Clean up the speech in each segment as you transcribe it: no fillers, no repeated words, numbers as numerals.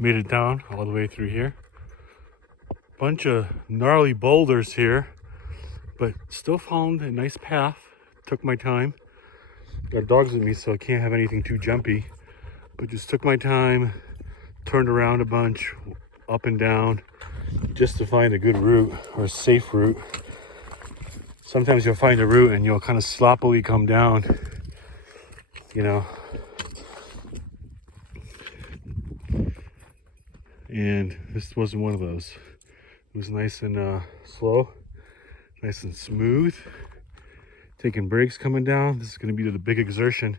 Made it down all the way through here. Bunch of gnarly boulders here, but still found a nice path. Took my time. Got dogs with me, so I can't have anything too jumpy, but just took my time, turned around a bunch, up and down, just to find a good route or a safe route. Sometimes you'll find a route and you'll kind of sloppily come down, you know. And this wasn't one of those. It was nice and slow, nice and smooth. Taking breaks coming down. This is going to be the big exertion.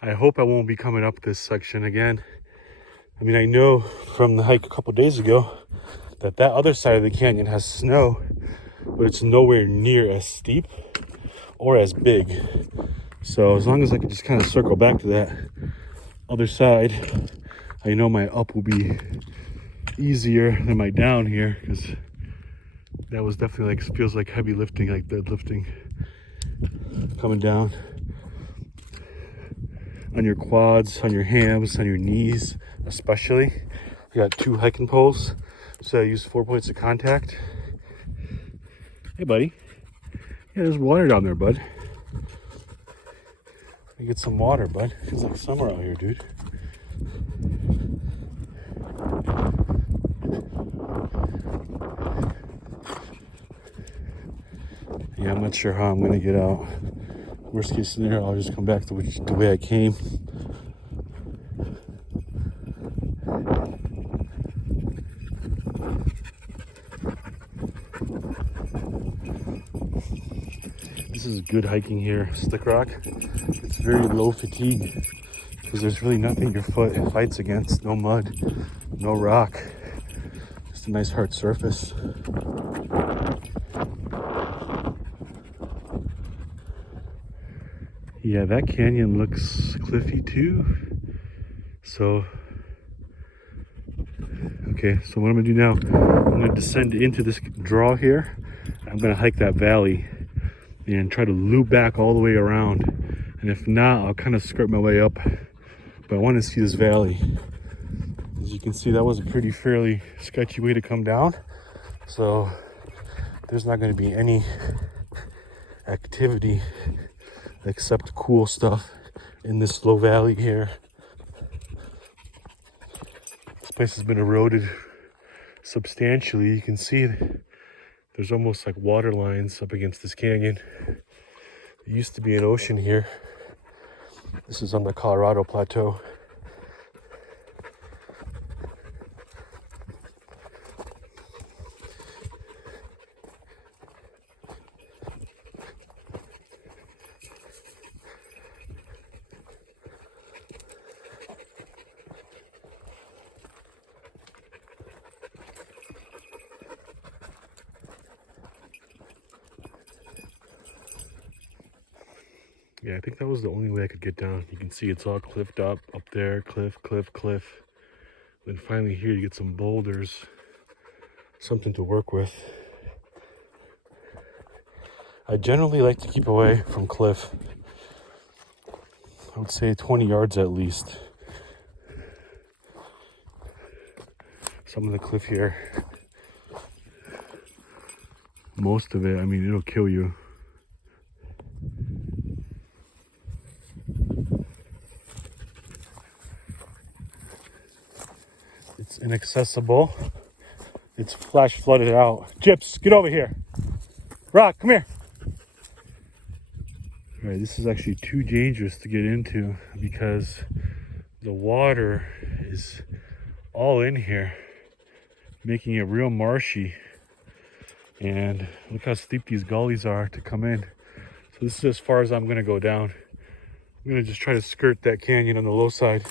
I hope I won't be coming up this section again. I mean, I know from the hike a couple days ago that other side of the canyon has snow, but it's nowhere near as steep or as big. So as long as I can just kind of circle back to that other side, I know my up will be easier than my down here, because that was definitely like, feels like heavy lifting, like deadlifting. Coming down on your quads, on your hams, on your knees especially. I got 2 hiking poles, so I use 4 points of contact. Hey buddy. Yeah, there's water down there, bud. Let me get some water, bud. Feels like summer out here, dude. Yeah, I'm not sure how I'm gonna get out. Worst case scenario, I'll just come back the way I came. This is good hiking here, Stick Rock. It's very low fatigue because there's really nothing your foot fights against. No mud, no rock. Just a nice hard surface. Yeah, that canyon looks cliffy too. So, okay, so what I'm gonna do now, I'm gonna descend into this draw here. I'm gonna hike that valley and try to loop back all the way around. And if not, I'll kind of skirt my way up. But I want to see this valley. As you can see, that was a fairly sketchy way to come down. So there's not gonna be any activity except cool stuff in this low valley here. This place has been eroded substantially. You can see there's almost like water lines up against this canyon. There used to be an ocean here. This is on the Colorado Plateau. Yeah, I think that was the only way I could get down. You can see it's all cliffed up there, cliff, cliff, cliff. Then finally here you get some boulders, something to work with. I generally like to keep away from cliff. I would say 20 yards at least. Some of the cliff here, most of it, I mean, it'll kill you. It's inaccessible. It's flash flooded out. Gyps, get over here. Rock, come here. All right, this is actually too dangerous to get into because the water is all in here, making it real marshy. And look how steep these gullies are to come in. So this is as far as I'm gonna go down. I'm gonna just try to skirt that canyon on the low side.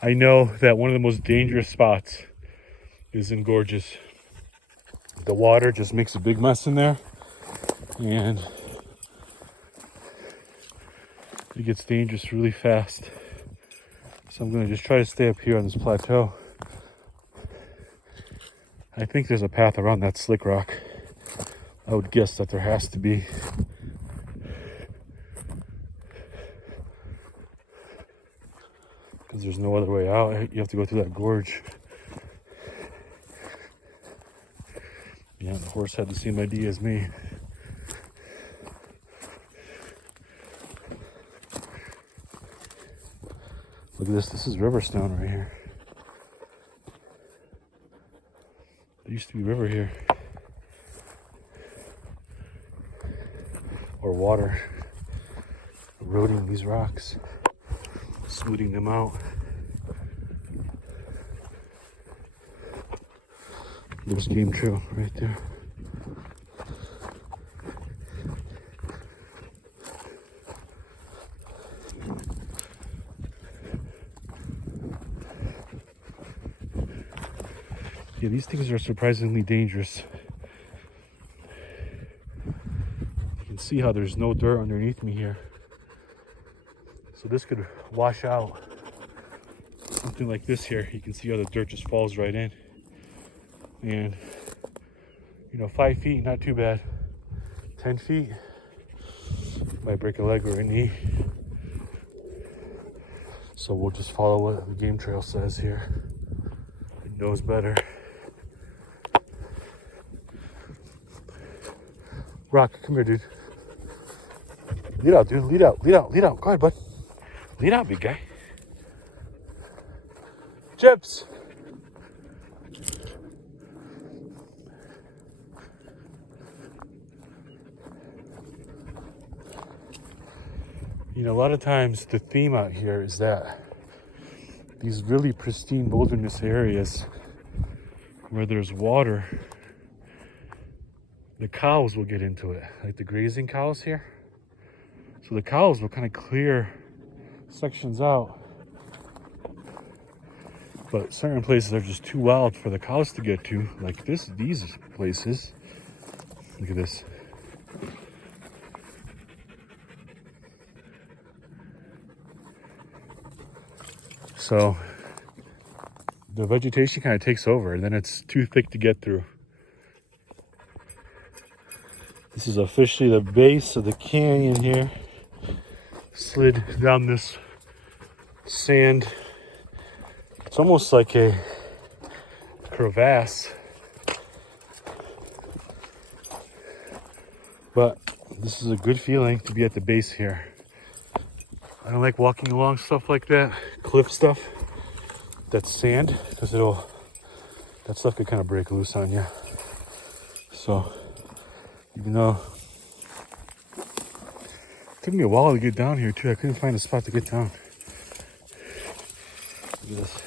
I know that one of the most dangerous spots is in Gorges. The water just makes a big mess in there, and it gets dangerous really fast. So I'm gonna just try to stay up here on this plateau. I think there's a path around that slick rock. I would guess that there has to be. because there's no other way out. You have to go through that gorge. Yeah, the horse had the same idea as me. Look at this. This is Riverstone right here. There used to be river here. Or water eroding these rocks, smoothing them out. There's Game Trail right there. Yeah, these things are surprisingly dangerous. You can see how there's no dirt underneath me here. So this could wash out. Something like this here, you can see how the dirt just falls right in. And, 5 feet, not too bad. 10 feet, might break a leg or a knee. So we'll just follow what the game trail says here. It knows better. Rock, come here, dude. Lead out, dude. Lead out, lead out, lead out. Go ahead, bud. Lead out, big guy. Chips. A lot of times the theme out here is that these really pristine wilderness areas where there's water, the cows will get into it, like the grazing cows here. So the cows will kind of clear sections out, but certain places are just too wild for the cows to get to, like these places. Look at this. So the vegetation kind of takes over, and then it's too thick to get through. This is officially the base of the canyon here. Slid down this sand. It's almost like a crevasse. But this is a good feeling to be at the base here. I don't like walking along stuff like that, cliff stuff. That's sand, because that stuff could kind of break loose on you. So, even though it took me a while to get down here too, I couldn't find a spot to get down. Look at this.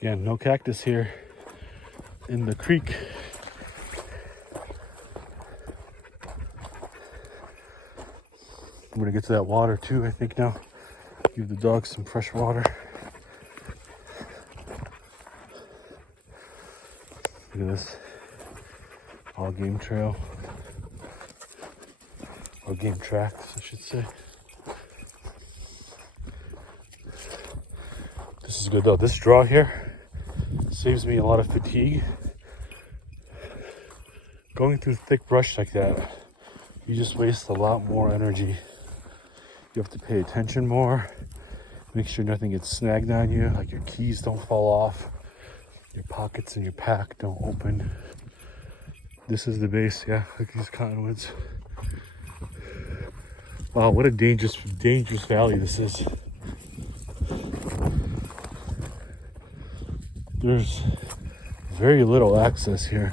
Yeah, no cactus here in the creek. I'm gonna get to that water too, I think now. Give the dogs some fresh water. Look at this. All game trail. Or game tracks, I should say. This is good though. This draw here saves me a lot of fatigue. Going through thick brush like that, you just waste a lot more energy. You have to pay attention more. Make sure nothing gets snagged on you, like your keys don't fall off, your pockets in your pack don't open. This is the base, yeah, look at these cottonwoods. Wow, what a dangerous valley this is. There's very little access here.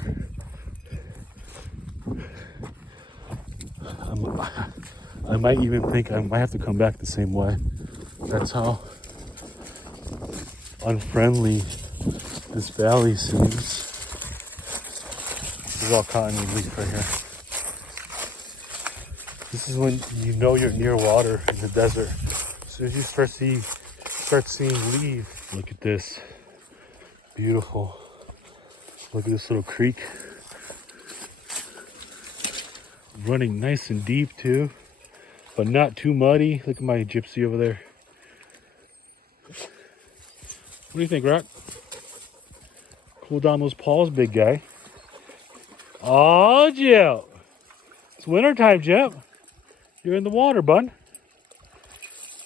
I might even think I might have to come back the same way. That's how unfriendly this valley seems. This is all cottonwood leaf right here. This is when you know you're near water in the desert. As soon as you start seeing leaves. Look at this. Beautiful. Look at this little creek. Running nice and deep too, but not too muddy. Look at my gypsy over there. What do you think, Rock? Cool down those paws, big guy. Oh, Jip. It's wintertime, Jip. You're in the water, bud.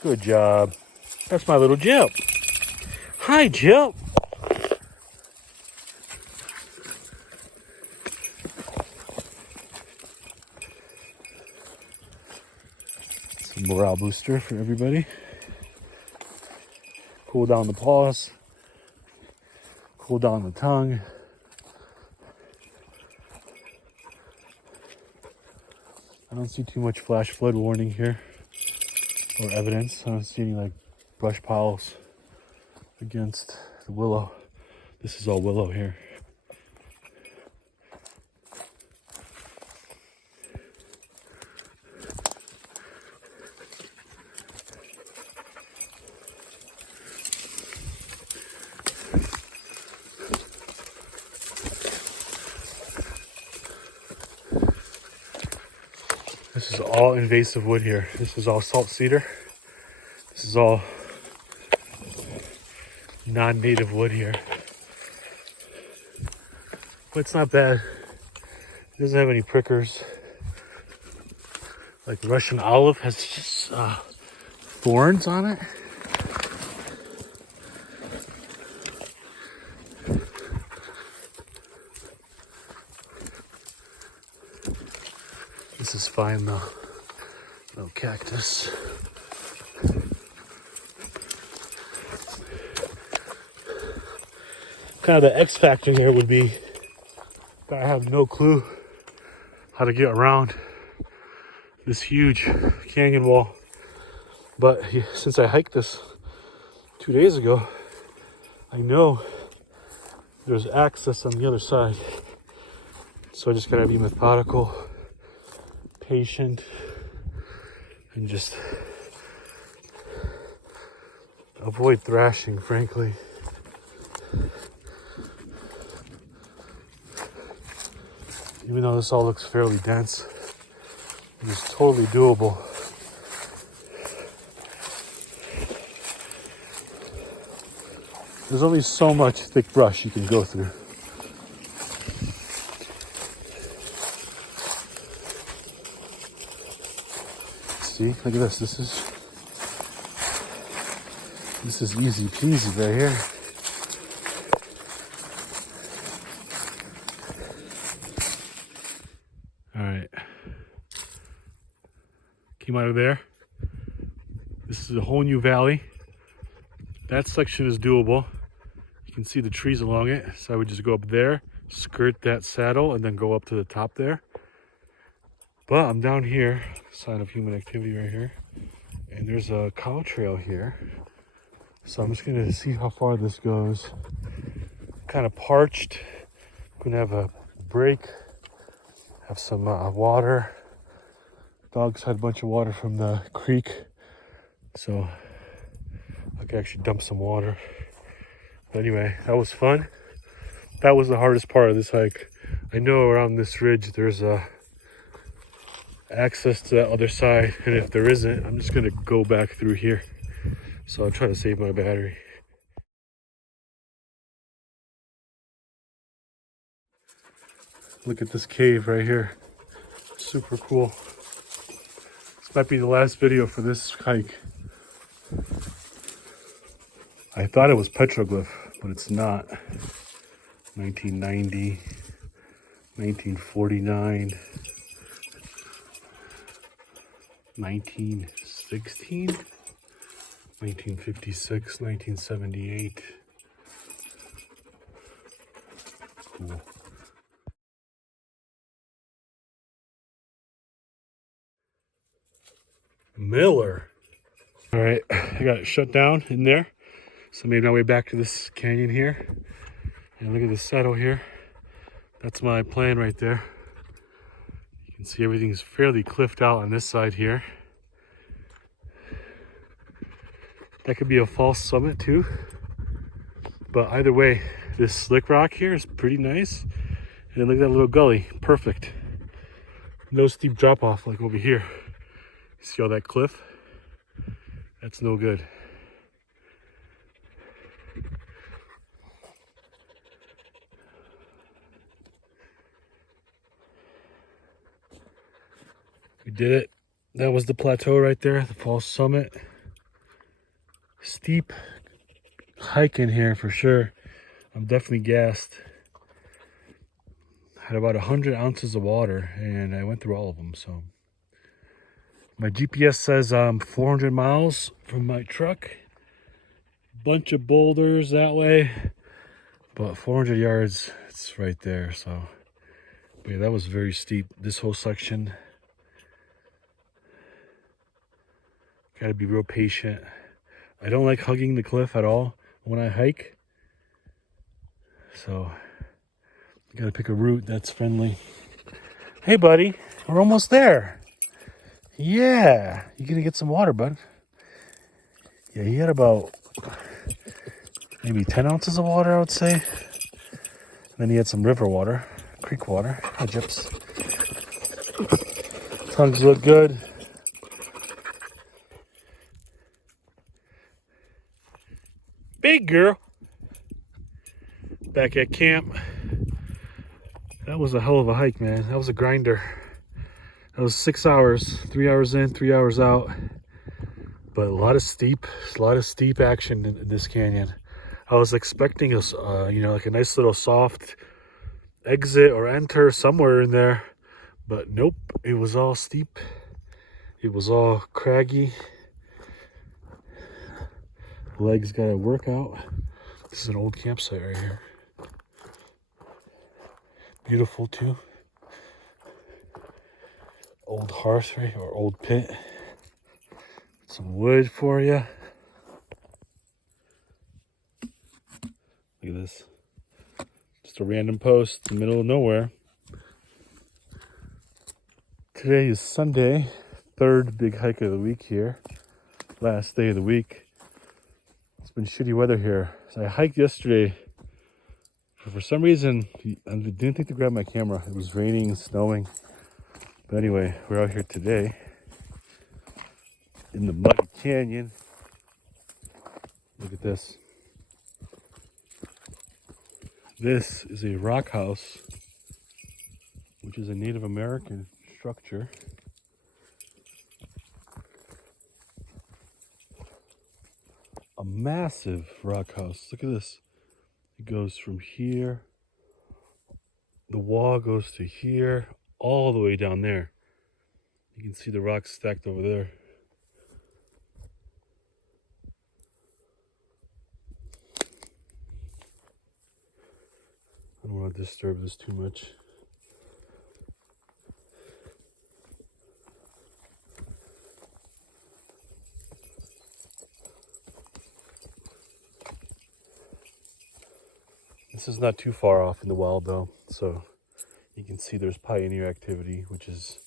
Good job. That's my little Jip. Hi, Jip. Some morale booster for everybody. Cool down the paws. Cool down the tongue. I don't see too much flash flood warning here or evidence. I don't see any like brush piles against the willow. This is all willow here. This is all invasive wood here. This is all salt cedar. This is all non-native wood here. But it's not bad. It doesn't have any prickers. Like Russian olive has just thorns on it. This is fine though. No cactus. Kind of the X factor here would be that I have no clue how to get around this huge canyon wall. But since I hiked this 2 days ago, I know there's access on the other side. So I just gotta be methodical, patient, and just avoid thrashing, frankly. Even though this all looks fairly dense, it is totally doable. There's only so much thick brush you can go through. See, look at this. This is easy peasy right here. All right. Came out of there. This is a whole new valley. That section is doable. You can see the trees along it. So I would just go up there, skirt that saddle, and then go up to the top there. But I'm down here, sign of human activity right here. And there's a cow trail here. So I'm just gonna see how far this goes. Kind of parched. Gonna have a break. Have some water. Dogs had a bunch of water from the creek. So I could actually dump some water. But anyway, that was fun. That was the hardest part of this hike. I know around this ridge there's access to that other side, and if there isn't, I'm just gonna go back through here. So I'll try to save my battery. Look at this cave right here. Super cool. This might be the last video for this hike. I thought it was petroglyph, but it's not. 1990, 1949, 1916, 1956, 1978. Cool. Miller. All right, I got it shut down in there. So I made my way back to this canyon here. And look at this saddle here. That's my plan right there. You can see everything's fairly cliffed out on this side here. That could be a false summit too. But either way, this slick rock here is pretty nice. And look at that little gully, perfect. No steep drop off like over here. You see all that cliff? That's no good. We did it. That was the plateau right there, the false summit. Steep hike in here for sure. I'm definitely gassed. Had about 100 ounces of water and I went through all of them. So my GPS says I'm 400 miles from my truck. Bunch of boulders that way, but 400 yards, it's right there. So but yeah, that was very steep, this whole section. Gotta be real patient. I don't like hugging the cliff at all when I hike, so you gotta pick a route that's friendly. Hey buddy, we're almost there. Yeah, you gonna get some water, bud? Yeah, he had about maybe 10 ounces of water, I would say. And then he had some river water, creek water. Hi, Gyps. Tongues look good. Big girl. Back at camp. That was a hell of a hike, man. That was a grinder. That was 6 hours, 3 hours in, 3 hours out. But a lot of steep action in this canyon. I was expecting a, like a nice little soft exit or enter somewhere in there, but nope. It was all steep. It was all craggy. Legs got to work out. This is an old campsite right here. Beautiful too. Old hearth, right, or old pit. Some wood for you. Look at this. Just a random post in the middle of nowhere. Today is Sunday, third big hike of the week here. Last day of the week. It's been shitty weather here. So I hiked yesterday. For some reason, I didn't think to grab my camera. It was raining and snowing. But anyway, we're out here today in the muddy canyon. Look at this. This is a rock house, which is a Native American structure. A massive rock house. Look at this. It goes from here. The wall goes to here, all the way down there. You can see the rocks stacked over there. I don't want to disturb this too much. This is not too far off in the wild though, so you can see there's pioneer activity, which is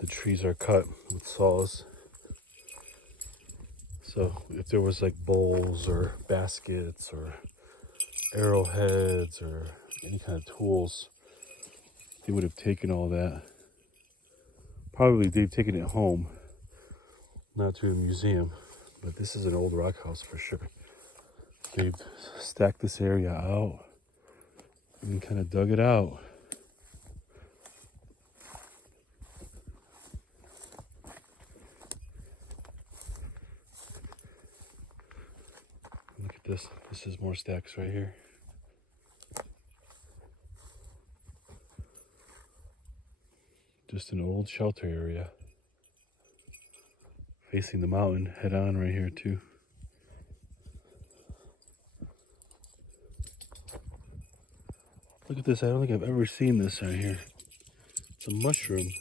the trees are cut with saws. So if there was like bowls or baskets or arrowheads or any kind of tools, they would have taken all that. Probably they've taken it home, not to a museum, but this is an old rock house for sure. They've stacked this area out and kind of dug it out. Look at this. This is more stacks right here. Just an old shelter area. Facing the mountain head on right here too. Look at this. I don't think I've ever seen this right here. It's a mushroom.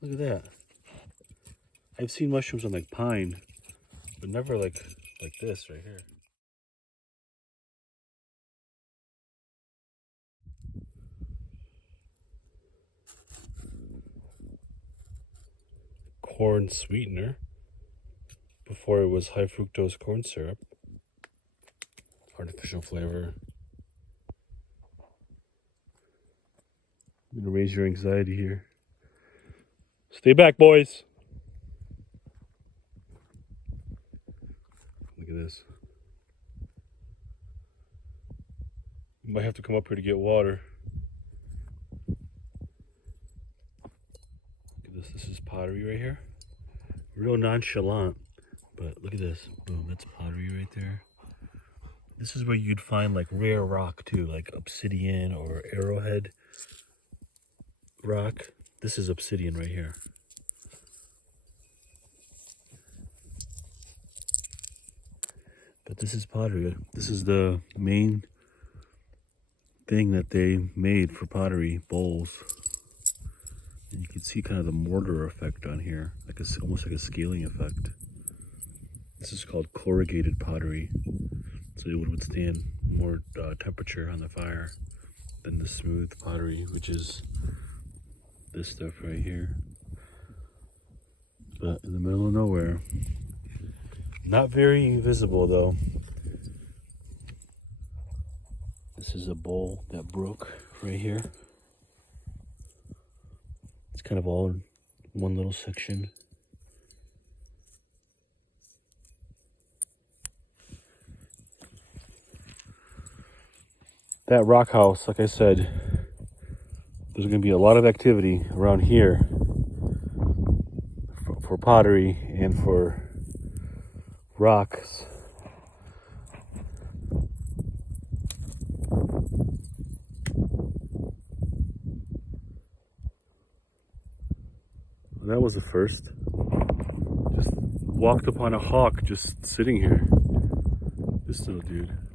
Look at that. I've seen mushrooms on like pine, but never like this right here. Corn sweetener. Before it was high fructose corn syrup. Artificial flavor. I'm gonna raise your anxiety here. Stay back, boys. Look at this. You might have to come up here to get water. pottery right here. Real nonchalant, but look at this. Boom, that's pottery right there. This is where you'd find like rare rock too, like obsidian or arrowhead rock. This is obsidian right here. But this is pottery. This is the main thing that they made for pottery, bowls. And you can see kind of the mortar effect on here, like almost like a scaling effect. This is called corrugated pottery, so it would withstand more temperature on the fire than the smooth pottery, which is this stuff right here. But in the middle of nowhere, not very visible though. This is a bowl that broke right here. It's kind of all in one little section. That rock house, like I said, there's going to be a lot of activity around here for pottery and for rocks. That was the first. Just walked upon a hawk just sitting here. This little dude.